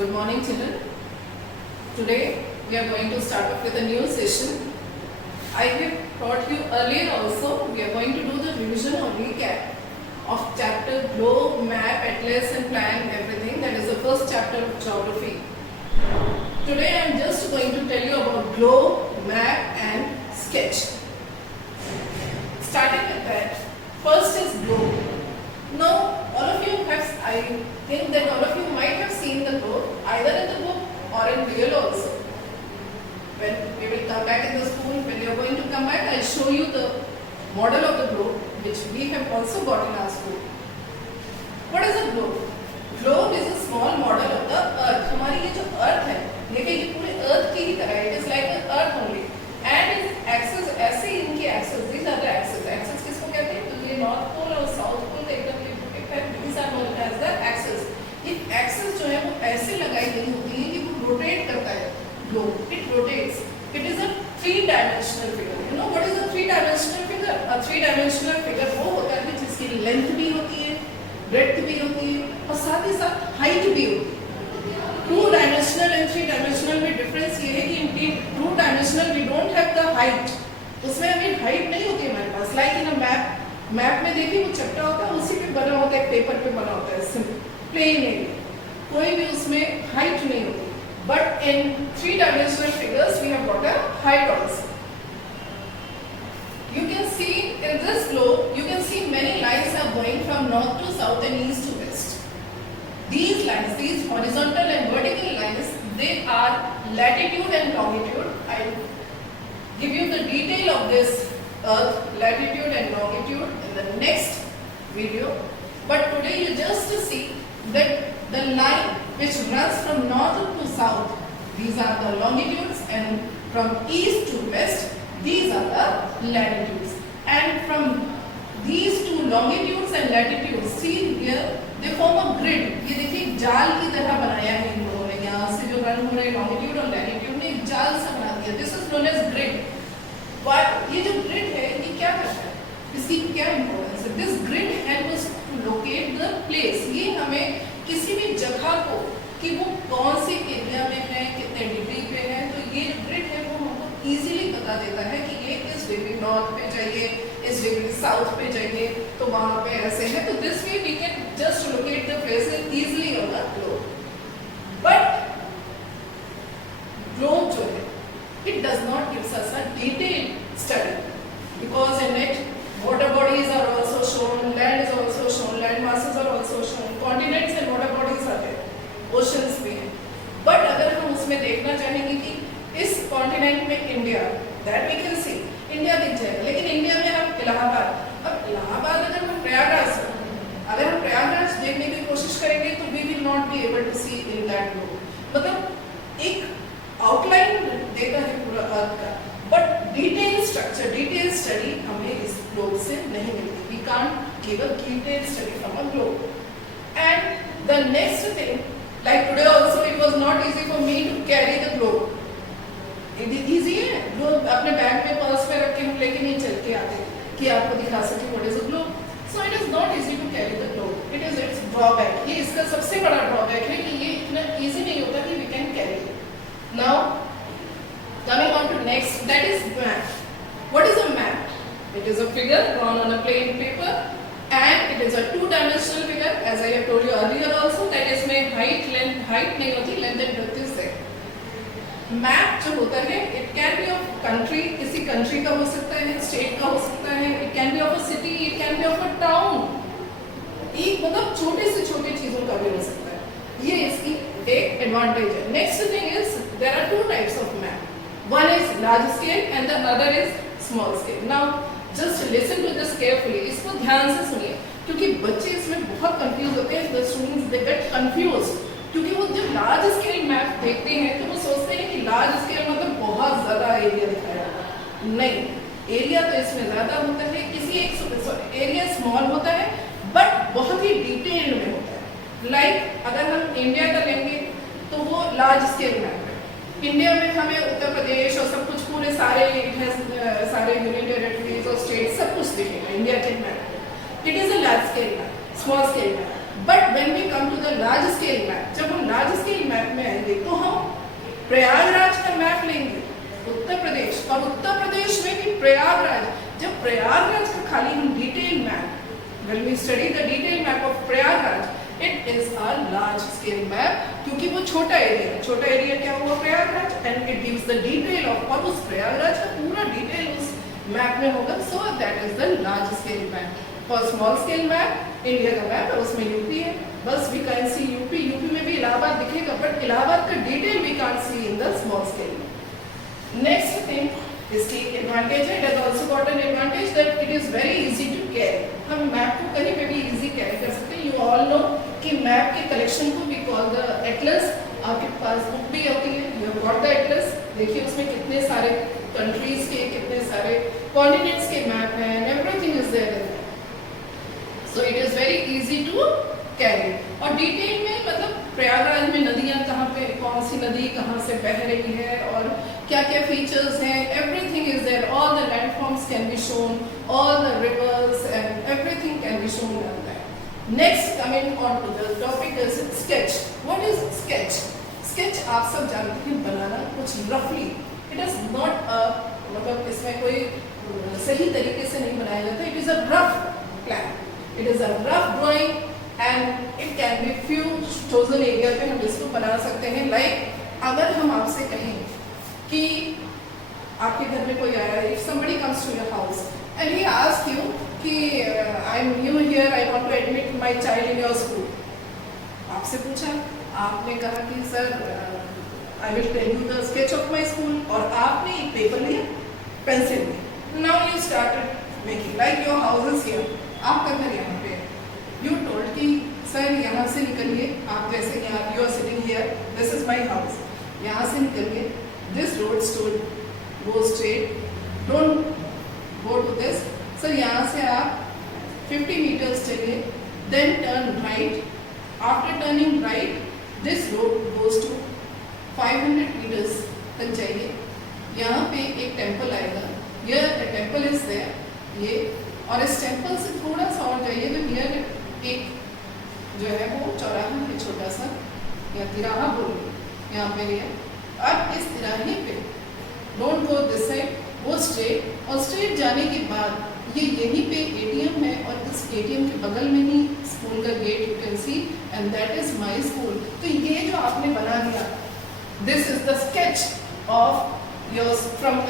Good morning, children. Today we are going to start off with a new session. I have taught you earlier also. We are going to do the revision or recap of chapter Globe, Map, Atlas and Plan, everything. That is the first chapter of Geography. Today I am just going to tell you about Globe, Map and Sketch. Starting with that, first is Globe. Now, all of you have, I think that all of you might have seen the globe either in the book or in real also. When we will come back in the school, when you are going to come back, I will show you the model of the globe which we have also got in our school. What is a globe? Globe is a small model of the earth. हमारी ये जो earth है, देखिए ये पूरे earth की ही तरह है. It is like an earth only. And its axis, ऐसे इनकी axis, these are the axis. Axis किसको कहते हैं? तो ये north pole और south pole का एकदम these are known as the axis. ये axis जो है वो ऐसे लगाई गई होती है कि वो rotate करता है globe. It rotates. It is a three-dimensional figure. You know what is a three-dimensional figure? A three-dimensional figure वो होता है जिसकी length भी होती है, breadth भी होती है और साथ ही साथ height भी होती है. Two-dimensional and three-dimensional में difference ये है कि in two-dimensional we don't have the height. उसमें हमें height नहीं होती हमारे पास. Like in a map. Map में देखिए वो चपटा होता है, उसी पे बना होता है, पेपर पे बना होता है, सिंपल प्लेन एरिया, कोई भी उसमें हाइट नहीं होती. But in three dimensional figures we have got a height also. You can see in this globe, you can see many lines are going from north to south and east to west. These lines, these horizontal and vertical lines, they are latitude and longitude. I give you the detail of this Earth, latitude and longitude in the next video. But today you just see that the line which runs from north to south, these are the longitudes, and from east to west, these are the latitudes. And from these two longitudes and latitudes, see here, they form a grid. ये देखिए जाल की तरह बनाया है इन लोगों ने. यहाँ से जो रन हो रहे longitude और latitude ने एक जाल सा बना दिया. This is known as grid. But ये जो ग्रिड है ये क्या करता है, इसकी क्या इम्पोर्टेंस है? This grid help us to locate the place. ये हमें किसी भी जगह को कि वो कौन से एरिया में है, कितने डिग्री पे है, तो ये ग्रिड है वो हमको इजीली बता देता है कि ये इस डिग्री नॉर्थ पे जाइए, इस डिग्री साउथ पे जाइए, तो वहाँ पे ऐसे है. तो this way we can just locate the places easily on the globe. But globe जो है, it does not give us a detailed study, because in it water bodies are also shown, land is also shown, land masses are also shown, continents and water bodies are there, oceans भी हैं. But अगर हम उसमें देखना चाहेंगे कि इस continent में India, that we can see, India दिख जाएगा. लेकिन इंडिया में हम इलाहाबाद, अब इलाहाबाद अगर हम प्रयागराज देखने की कोशिश करेंगे तो we will not be able to see in that globe. मतलब एक आउटलाइन देता है पूरा अर्थ का, but detail structure, detail study हमें इस ग्लोब से नहीं मिलती. We can't give a detail study from a globe. And the next thing, like today also it was not easy for me to carry the globe. It is easy है, globe अपने bag में purse में रख के हम लेके नहीं चल के आते कि आपको दिखा सके what is a globe. So it is not easy to carry the globe. It is its drawback. ये इसका सबसे बड़ा ड्रॉबैक है कि ये इतना इजी नहीं होता कि we can carry. Now, coming on to next, that is map. What is a map? It is a figure drawn on a plain paper, and it is a two-dimensional figure. As I have told you earlier also, that is में height नहीं होती, length and width is there. Map जो होता है, it can be of country, किसी country का हो सकता है, state का हो सकता है, it can be of a city, it can be of a town. एक मतलब छोटे से छोटे चीजों का भी हो सकता है. ये इसकी एक एडवांटेज है. Next thing is there are two types of map. One is large scale and the other is small scale. Now just listen to this carefully. इसको ध्यान से सुनिए क्योंकि बच्चे इसमें बहुत कंफ्यूज होते हैं. The students they get confused क्योंकि वो जब लार्ज स्केल मैप देखते हैं तो वो सोचते हैं कि लार्ज स्केल मतलब बहुत ज्यादा एरिया दिखाया होगा. नहीं, एरिया तो इसमें ज्यादा होता है. किसी एक एरिया स्मॉल होता है बट बहुत ही डिटेल्ड में होता है. लाइक अगर हम इंडिया का लेंगे तो वो लार्ज स्केल मैप है. इंडिया में हमें उत्तर प्रदेश और सब कुछ पूरे सारे यूनियन टेरिटरीज और स्टेट सब कुछ दिखेगा इंडिया के मैप में. It is a large scale map, small scale map. But when we come to the large scale map, जब हम लार्ज स्केल मैप प्रयागराज का मैप लेंगे, उत्तर प्रदेश, और उत्तर प्रदेश में भी प्रयागराज, जब प्रयागराज का खाली हम detail map, when we study the detailed map of Prayagraj, it is a large scale map, क्योंकि वो छोटा एरिया है, छोटा एरिया क्या हुआ Prayagraj, and it gives the detail of, और उस प्रयागराज का पूरा डिटेल उस मैप में होगा, so that is the large scale map. For small scale map, India का मैप है, उसमें यूपी है, बस we can see UP, UP में भी इलाहाबाद दिखेगा, but इलाहाबाद का detail we can't see in the small scale map. Next thing, इसकी एडवांटेज है, it has also got an advantage that it is very easy to carry. हम map को कहीं पे भी इजी कैरी कर सकते हैं. You all know कि मैप के कलेक्शन को we call the atlas. आपके पास बुक भी होती है, you have got the atlas. देखिए उसमें कितने सारे कंट्रीज के, कितने सारे कॉन्टिनेंट्स के मैप हैं, and everything is there in that. So it is very easy to carry. और डिटेल में मतलब प्रयागराज में नदियाँ कहाँ पे, कौन सी नदी कहाँ से बह रही है और क्या क्या फीचर्स हैं, everything is there, all the landforms can be shown, all the rivers and everything can be shown on that. Next coming on to the topic is sketch. What is sketch? Sketch आप सब जानते हैं बनाना कुछ रफली. It is not a, मतलब इसमें कोई सही तरीके से नहीं बनाया जाता. It is a rough plan, it is a rough drawing and it can be few chosen area पे हम इसको बना सकते हैं. लाइक अगर हम आपसे कहें कि आपके घर में कोई आया, if somebody comes to your house and he asks you कि I'm new here, I want to admit my child in your school. आपसे पूछा, आपने कहा कि sir I will tell you the sketch of my school, और आपने एक paper लिया, पेंसिल ली. Now you started making, like your house is here, आपका घर यहाँ पे है. You told कि सर यहाँ से निकलिए, आप जैसे यहाँ you are sitting here, this is my house, यहाँ से निकलिए, this road stood, go straight, don't go to this. Sir यहाँ से आप 50 meters चलिए, then turn right. After turning right, this road goes to 500 meters तक जाइए. यहाँ पे एक टेम्पल आएगा, here a temple is there, ये, और इस टेम्पल से थोड़ा सा और जाइए तो here एक जो है वो चौराहा है छोटा सा, या तिराहा बोलिए, यहाँ पे है. अब इस तिराहे पे don't go this side, go straight, और स्ट्रेट जाने के बाद ये यहीं पे एटीएम है, और इस एटीएम के बगल में ही स्कूल का gate you can see, and that is my school. तो ये जो आपने बना दिया, this is the sketch of your from,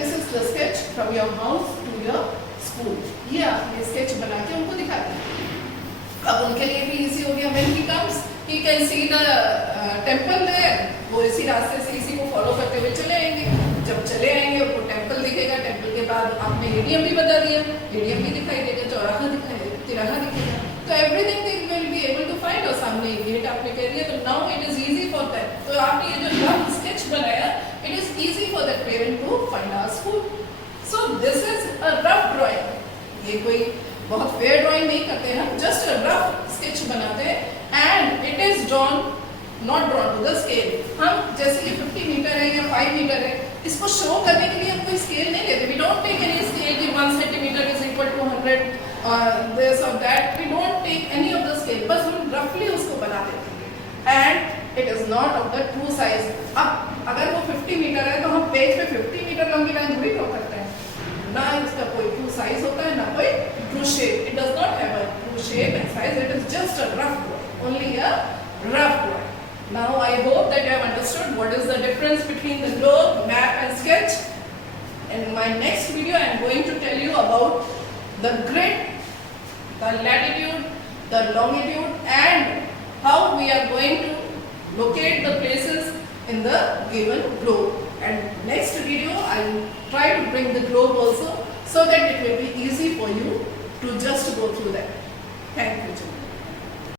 this is the sketch from your house to your school. ये आपने स्केच बना के उनको दिखा दिया. अब उनके लिए भी इजी हो गया. When he comes he can see the temple there, वो इसी रास्ते से इसी को फॉलो करते हुए चले आएंगे. जब चले आएंगे उनको टेम्पल दिखेगा, टेम्पल के बाद आपने एटीएम भी बता दिया, एटीएम भी दिखाई देगा, चौराहा दिखाई, तिराहा दिखेगा. तो everything they will be able to find. और सामने गेट आपने कह दिया, तो now it is easy for that. तो आपने ये जो रफ स्केच बनाया, it is easy for that parent to find our school. So this is a rough drawing. ये कोई बहुत फेयर ड्राइंग नहीं करते हैं, जस्ट अ रफ स्केच बनाते हैं, and it is drawn, not drawn to the scale. हम जैसे ये 50 मीटर है या 5 मीटर है, इसको शो करने के लिए हम कोई स्केल नहीं लेते. We don't take any scale कि 1 centimetre is equal to 100 this और that. We don't take any of the scale, बस हम रफली उसको बना देते हैं, and it is not of the true size. अब अगर वो 50 मीटर है तो हम पेज पे 50 मीटर लंबी लाइन थोड़ी ड्रॉ करते हैं. ना इसका कोई ट्रू साइज होता है, ना कोई true shape. It does not have a true shape and size. It is just a rough drawing, only a rough drawing. Now I hope that you have understood what is the difference between the globe, map and sketch. In my next video I am going to tell you about the grid, the latitude, the longitude, and how we are going to locate the places in the given globe. And next video I will try to bring the globe also, so that it will be easy for you to just go through that. Thank you.